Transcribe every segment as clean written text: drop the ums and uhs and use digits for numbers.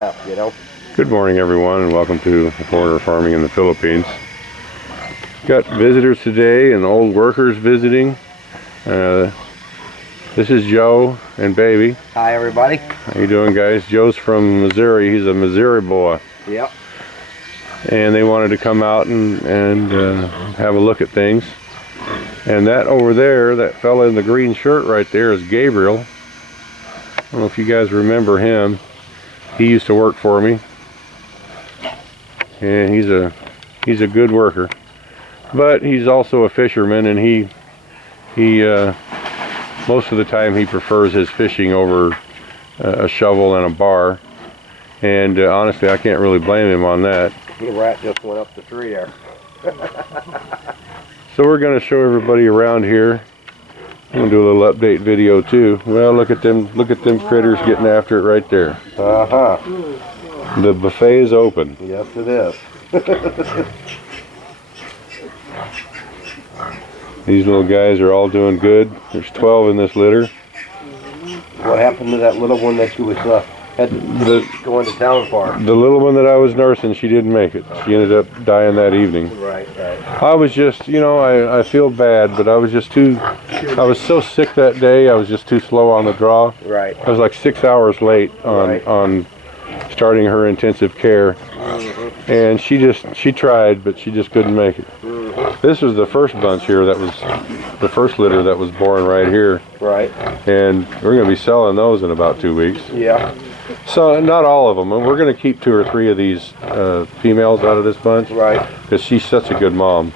You know. Good morning, everyone, and welcome to the corner of farming in the Philippines. Got visitors today and old workers visiting. This is Joe and Baby. Hi, everybody. How you doing, guys? Joe's from Missouri. He's a Missouri boy. Yep. And they wanted to come out and have a look at things. And that over there, that fella in the green shirt right there, is Gabriel. I don't know if you guys remember him. He used to work for me, and he's a good worker, but he's also a fisherman, and he most of the time he prefers his fishing over a shovel and a bar, and honestly I can't really blame him on that. The rat just went up the tree there. So we're going to show everybody around here. I'm gonna do a little update video too. Well, look at them critters getting after it right there. The buffet is open. Yes, it is. These little guys are all doing good. There's 12 in this litter. What happened to that little one that you was had to go into town for? The little one that I was nursing, she didn't make it. She ended up dying that evening. Right. I was just, I feel bad, but I was so sick that day, I was just too slow on the draw. Right. I was like 6 hours late on starting her intensive care. And she tried, but she just couldn't make it. This was the first bunch here that was, the first litter that was born right here. Right. And we're going to be selling those in about 2 weeks. Yeah. So not all of them. We're going to keep 2 or 3 of these females out of this bunch. Right. Because she's such a good mom.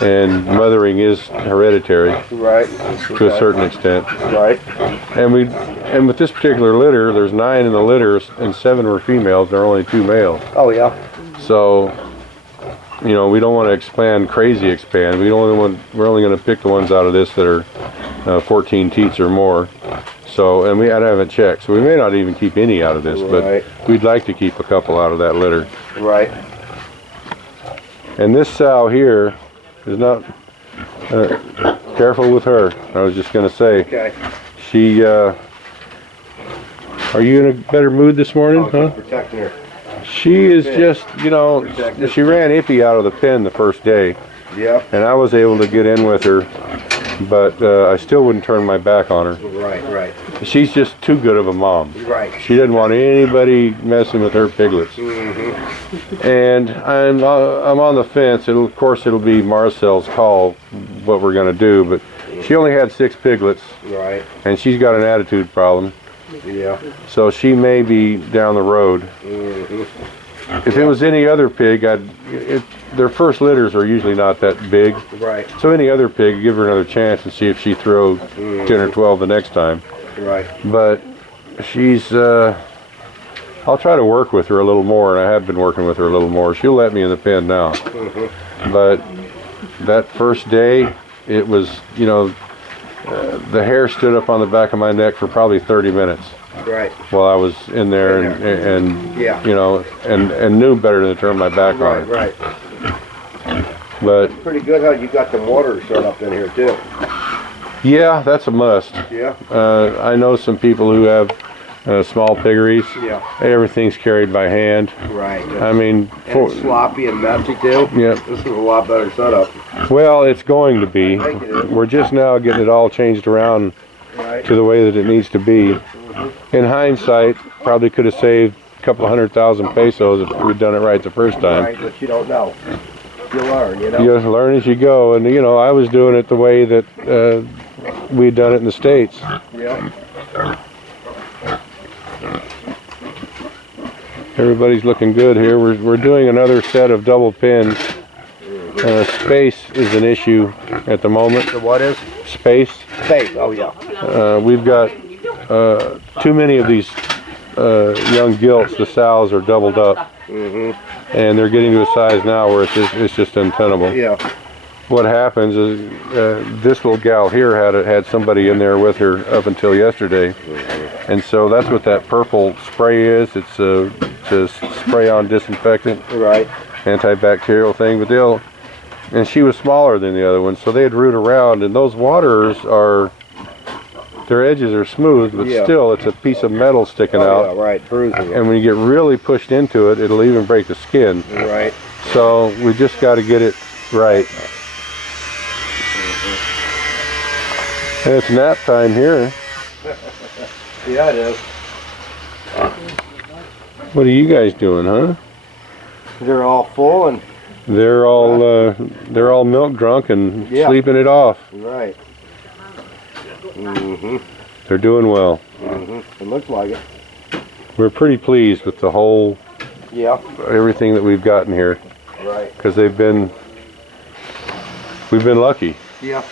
And mothering is hereditary. Right. To a certain extent. Right. And with this particular litter, there's 9 in the litter and 7 were females. There are only 2 males. Oh yeah. So, we don't want to crazy expand. We're only going to pick the ones out of this that are 14 teats or more. So, and I haven't checked, so we may not even keep any out of this, but we'd like to keep a couple out of that litter. Right. And this sow here is not, careful with her. I was just going to say, Okay. she, are you in a better mood this morning? Huh? Protecting her. She is just, she ran Ippy out of the pen the first day. Yeah. And I was able to get in with her, but I still wouldn't turn my back on her. Right. She's just too good of a mom. Right. She didn't want anybody messing with her piglets. And I'm on the fence. Of course, it'll be Marcel's call what we're going to do, but she only had 6 piglets. Right. And she's got an attitude problem. Yeah. So she may be down the road. If it was any other pig, their first litters are usually not that big. Right. So any other pig, give her another chance and see if she throws 10 or 12 the next time. Right. But she's, I'll try to work with her a little more, and I have been working with her a little more. She'll let me in the pen now. But that first day, it was, the hair stood up on the back of my neck for probably 30 minutes. Right. While I was in there and yeah. and knew better than to turn my back on it. Right. But it's pretty good how you got the mortar set up in here too. Yeah, that's a must. Yeah. I know some people who have small piggeries. Yeah. Everything's carried by hand. Right. I mean, and it's sloppy and messy too. Yeah. This is a lot better setup. Well, it's going to be. We're just now getting it all changed around to the way that it needs to be. In hindsight, probably could have saved a couple of 100,000 pesos if we'd done it right the first time. Right, but you don't know. You learn, You learn as you go, and I was doing it the way that we'd done it in the States. Yeah. Everybody's looking good here. We're doing another set of double pins. Space is an issue at the moment. So what is? Space. Space, oh yeah. We've got too many of these young gilts. The sows are doubled up. And they're getting to a size now where it's just untenable. Yeah. What happens is this little gal here had somebody in there with her up until yesterday. And so that's what that purple spray is. It's a spray-on disinfectant. Right. Antibacterial thing, but and she was smaller than the other ones, so they'd root around, and those waters are their edges are smooth, but still it's a piece of metal sticking out. Yeah, right, bruising it. And when you get really pushed into it, it'll even break the skin. Right. So we just got to get it right. And it's nap time here. Yeah, it is. What are you guys doing, huh? They're all full and they're all milk drunk and sleeping it off. right. They're doing well. It looks like it. We're pretty pleased with the whole everything that we've gotten here. Right. Because we've been lucky. Yeah.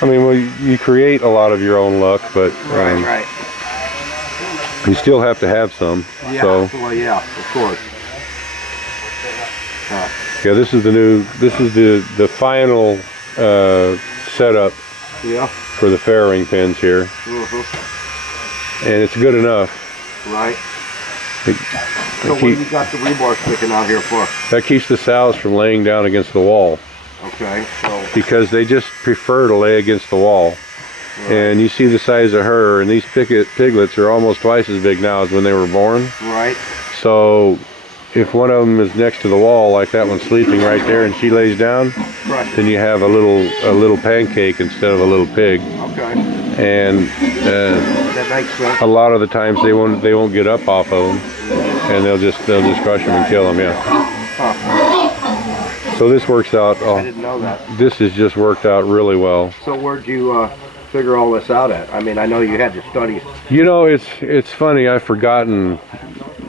I mean, you create a lot of your own luck, but Right. you still have to have some. Yeah. So Well, yeah, of course. yeah, this is the final setup Yeah. for the fairing pins here, and it's good enough. Right. So what do you got the rebar sticking out here for? That keeps the sows from laying down against the wall. Okay. So. Because they just prefer to lay against the wall. Right. And you see the size of her, and these piglets are almost twice as big now as when they were born. Right. So if one of them is next to the wall, like that one's sleeping right there, and she lays down, then you have a little pancake instead of a little pig. Okay. And that makes sense. a lot of the times they won't get up off of them, and they'll just crush them and kill them. Yeah. So this works out. I didn't know that. This has just worked out really well. So where'd you figure all this out at? I mean, I know you had your studies. You know, it's funny. I've forgotten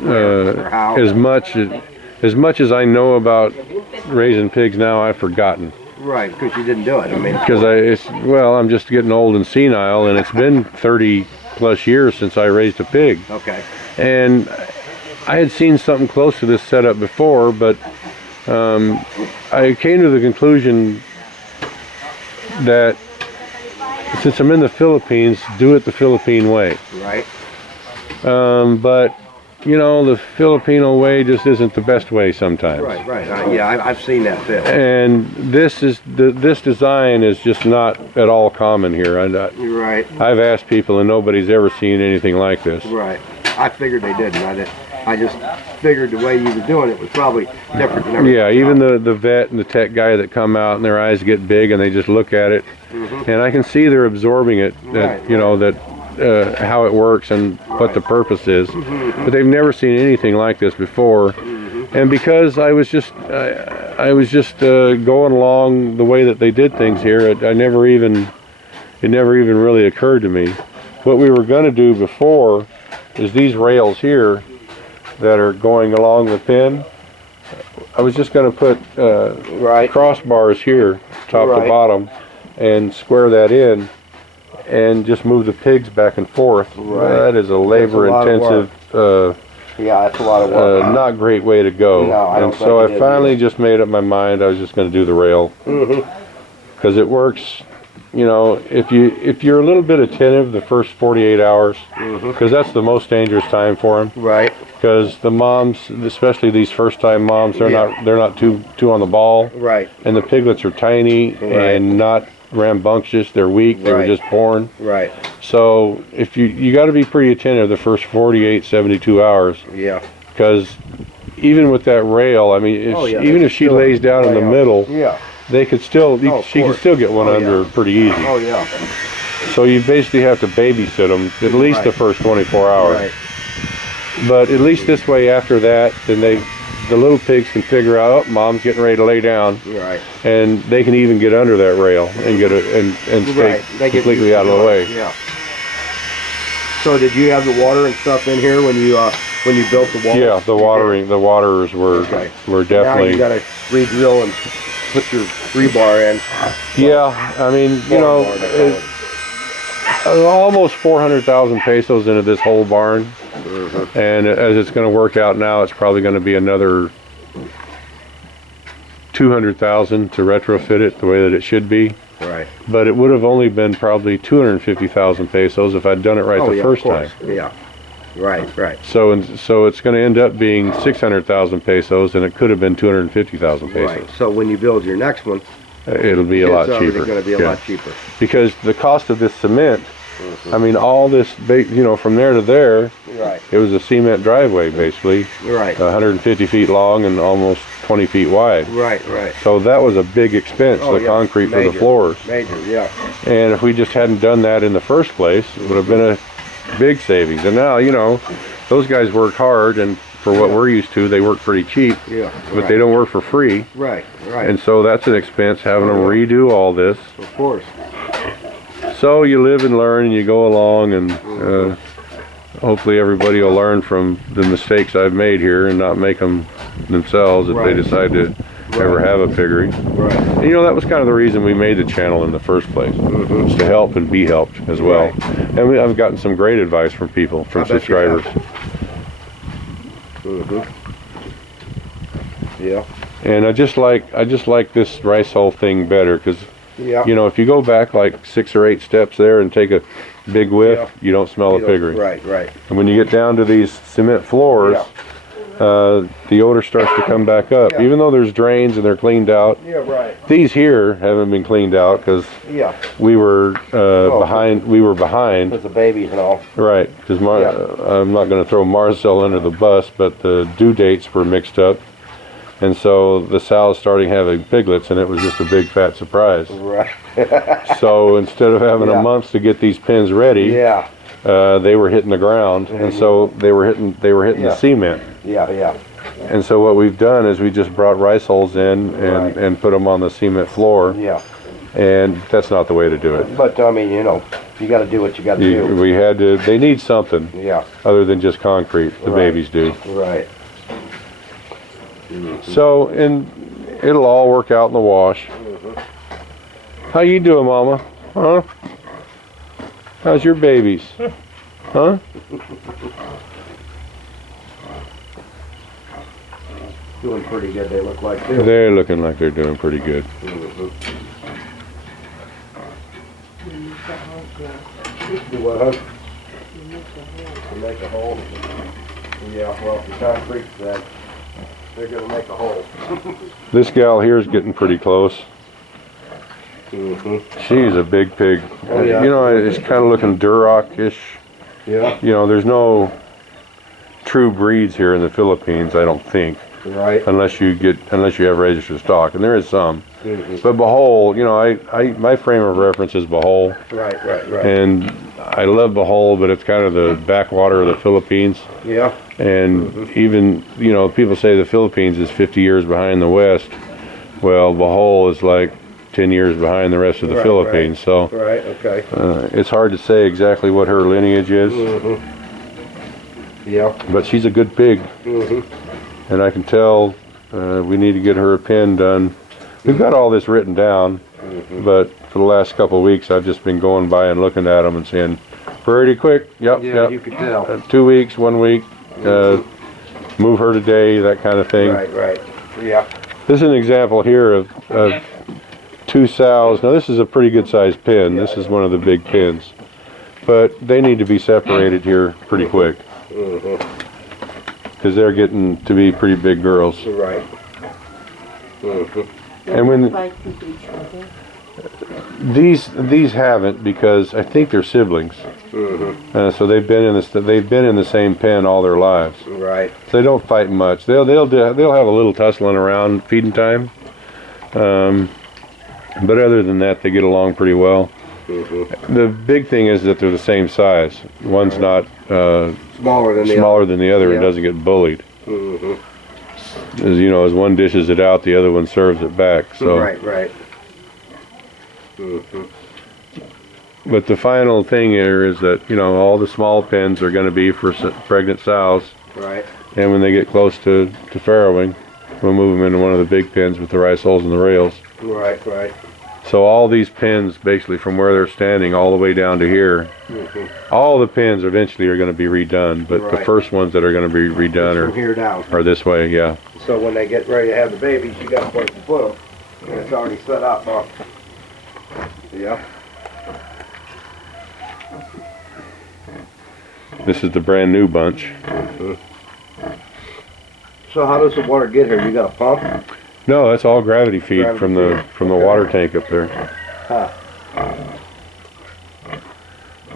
as much as I know about raising pigs now. I've forgotten. Right, because you didn't do it. I mean, because I'm just getting old and senile, and it's been 30 plus years since I raised a pig. Okay. And I had seen something close to this setup before, but I came to the conclusion that since I'm in the Philippines, do it the Philippine way. Right. But you know, the Filipino way just isn't the best way sometimes. Right. Yeah, I've seen that too. And this design is just not at all common here. Right. I've asked people, and nobody's ever seen anything like this. Right. I figured they didn't. I just figured the way you were doing it was probably different than everything. Yeah, even the vet and the tech guy that come out and their eyes get big and they just look at it, and I can see they're absorbing it. How it works and what the purpose is, but they've never seen anything like this before. And because I was just going along the way that they did things here, it never even really occurred to me. What we were going to do before is these rails here that are going along the pin. I was just going to put crossbars here, top to bottom, and square that in, and just move the pigs back and forth. Right. That is a labor-intensive, yeah, that's a lot of work. not great way to go. No, I don't and so think it I is finally either. just made up my mind I was just going to do the rail, because it works. You know, if you're a little bit attentive the first 48 hours, because that's the most dangerous time for them. Right. Because the moms, especially these first-time moms, they're not too on the ball. Right. And the piglets are tiny and not rambunctious. They're weak. They were just born. Right. So if you got to be pretty attentive the first 48, 72 hours. Yeah. Because even with that rail, I mean, if she lays down in the middle, they could still she could still get one under pretty easy. Oh yeah. So you basically have to babysit them at least the first 24 hours. Right. But at least this way, after that, then the little pigs can figure out, oh, mom's getting ready to lay down. Right. And they can even get under that rail and get it and stay completely out of the way. Yeah. So did you have the water and stuff in here when you built the wall? Yeah, the waterers were definitely. Now you got to re-drill and put your rebar in. Yeah, I mean, you know, almost 400,000 pesos into this whole barn. And as it's going to work out now, it's probably going to be another 200,000 to retrofit it the way that it should be. Right. But it would have only been probably 250,000 pesos if I'd done it right the first time. Yeah. Right. So it's going to end up being 600,000 pesos, and it could have been 250,000 pesos. Right. So when you build your next one, it'll be a lot cheaper. It's going to be a lot cheaper. Because the cost of this cement I mean, all this, you know, from there to there, Right. it was a cement driveway, basically. Right. 150 feet long and almost 20 feet wide. Right. Right. So that was a big expense, Oh, the yeah. concrete Major. for the floors. Major, yeah. And if we just hadn't done that in the first place, it would have been a big savings. And now, you know, those guys work hard, and for what we're used to, they work pretty cheap. Yeah. But they don't work for free. Right. Right. And so that's an expense, having them redo all this. Of course. So you live and learn, and you go along, and hopefully everybody will learn from the mistakes I've made here and not make them themselves if they decide to ever have a piggery. Right. And you know, that was kind of the reason we made the channel in the first place, was to help and be helped as well. And I've gotten some great advice from people, from subscribers. Yeah. And I just like this rice hull thing better, because Yeah. you know, if you go back like 6 or 8 steps there and take a big whiff, you don't smell a piggery. Right. Right. And when you get down to these cement floors, the odor starts to come back up. Yeah. Even though there's drains and they're cleaned out, Yeah. Right. these here haven't been cleaned out because Yeah. we were behind. We were behind, With the babies and all. right? Because I'm not going to throw Marcel under the bus, but the due dates were mixed up, and so the sows started having piglets, and it was just a big fat surprise. Right. So instead of having a month to get these pens ready, Yeah. they were hitting the ground, and so they were hitting the cement. Yeah. Yeah. And so what we've done is we just brought rice hulls in and put them on the cement floor, Yeah. and that's not the way to do it. But I mean, you know, you got to do what you got to do. We had to. They need something Yeah. other than just concrete. The babies do. Right. So, and it'll all work out in the wash. How you doing, Mama? Huh? How's your babies? Huh? Doing pretty good. They look like too. They're looking like they're doing pretty good. Do what, huh? To make a hole. Yeah. Well, if the concrete's that, they're gonna make a hole. This gal here is getting pretty close. She's a big pig. Oh, yeah. You know, it's kind of looking Duroc-ish. Yeah. You know, there's no true breeds here in the Philippines, I don't think, Right. unless you have registered stock, and there is some. But Bahol, you know, my frame of reference is Bahol, Right. Right. Right. and I love Bahol, but it's kind of the backwater of the Philippines. Yeah. And even, you know, people say the Philippines is 50 years behind the West. Well, Bahol is like 10 years behind the rest of the Right, Philippines. So Right. Okay. it's hard to say exactly what her lineage is, Yeah. but she's a good pig. And I can tell we need to get her a pen done. We've got all this written down, but for the last couple of weeks I've just been going by and looking at them and saying, pretty quick, yep, Yeah. yep. You could tell. 2 weeks, 1 week, move her today, that kind of thing. Right. Right. Yeah. This is an example here of 2 sows. Now this is a pretty good sized pen. This is one of the big pens. But they need to be separated here pretty quick. Because they're getting to be pretty big girls. Right. And when these haven't, because I think they're siblings. So they've been in the same pen all their lives. Right. So they don't fight much. They'll have a little tussling around feeding time. But other than that, they get along pretty well. The big thing is that they're the same size. One's not Smaller than the other, and Yeah. doesn't get bullied. As you know, as one dishes it out, the other one serves it back. So, Right. Right. but the final thing here is that, you know, all the small pens are going to be for pregnant sows, Right. and when they get close to farrowing, we'll move them into one of the big pens with the rice hulls and the rails. Right. Right. So all these pens, basically from where they're standing all the way down to here, all the pens eventually are going to be redone, but the Right. first ones that are going to be redone From here down. are this way, yeah. So when they get ready to have the babies, you got a place to put them, and it's already set up, huh? Yeah. This is the brand new bunch. So how does the water get here? You got a pump? No, that's all gravity feed Gravity from the feed. water tank up there. Huh.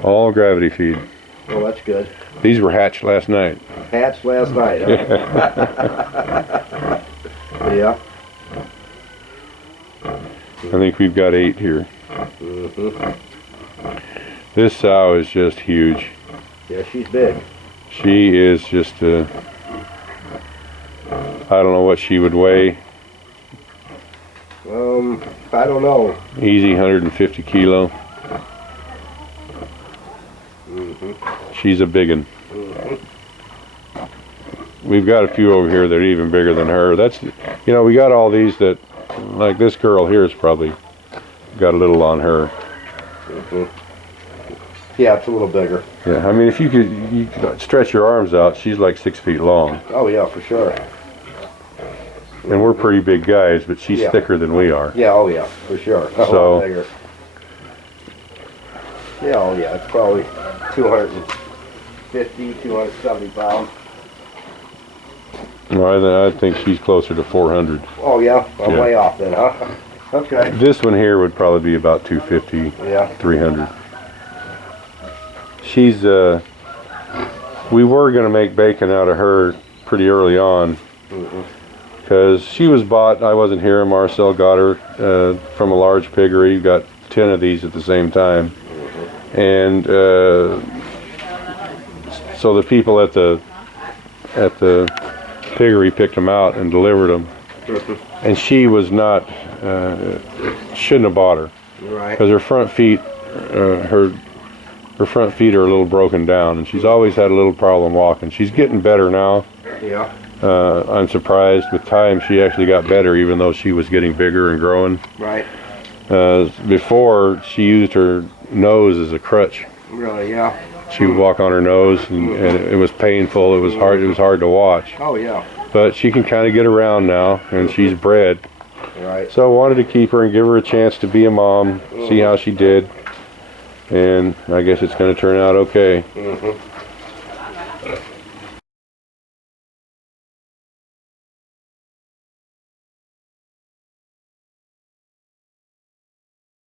All gravity feed. Well, that's good. These were hatched last night. Hatched last night, huh? Yeah. I think we've got 8 here. Mm-hmm. This sow is just huge. Yeah, she's big. She is just I don't know what she would weigh. I don't know. Easy 150 kilo. Mm-hmm. She's a big one. Mm-hmm. We've got a few over here that are even bigger than her. That's, you know, we got all these that, like this girl here is probably got a little on her. Mm-hmm. Yeah, it's a little bigger. Yeah, I mean, if you could stretch your arms out, she's like 6 feet long. Oh yeah, for sure. And we're pretty big guys, but she's thicker than we are. Yeah, oh yeah, for sure. A lot bigger. Yeah, oh yeah, it's probably 250, 270 pounds. Well, I think she's closer to 400. Oh yeah, I'm way off then, huh? Okay. This one here would probably be about 250, 300. She's, we were going to make bacon out of her pretty early on. Because she was bought, I wasn't here, Marcel got her from a large piggery, got 10 of these at the same time. And so the people at the piggery picked them out and delivered them. And she was not, shouldn't have bought her. Right. Because her front feet, her front feet are a little broken down, and she's always had a little problem walking. She's getting better now. Yeah. I'm surprised. With time, she actually got better, even though she was getting bigger and growing. Right. Before, she used her nose as a crutch. Really, yeah. She would walk on her nose, and it was painful. It was hard. It was hard to watch. Oh yeah. But she can kind of get around now, and she's bred. Right. So I wanted to keep her and give her a chance to be a mom, see how she did, and I guess it's going to turn out okay.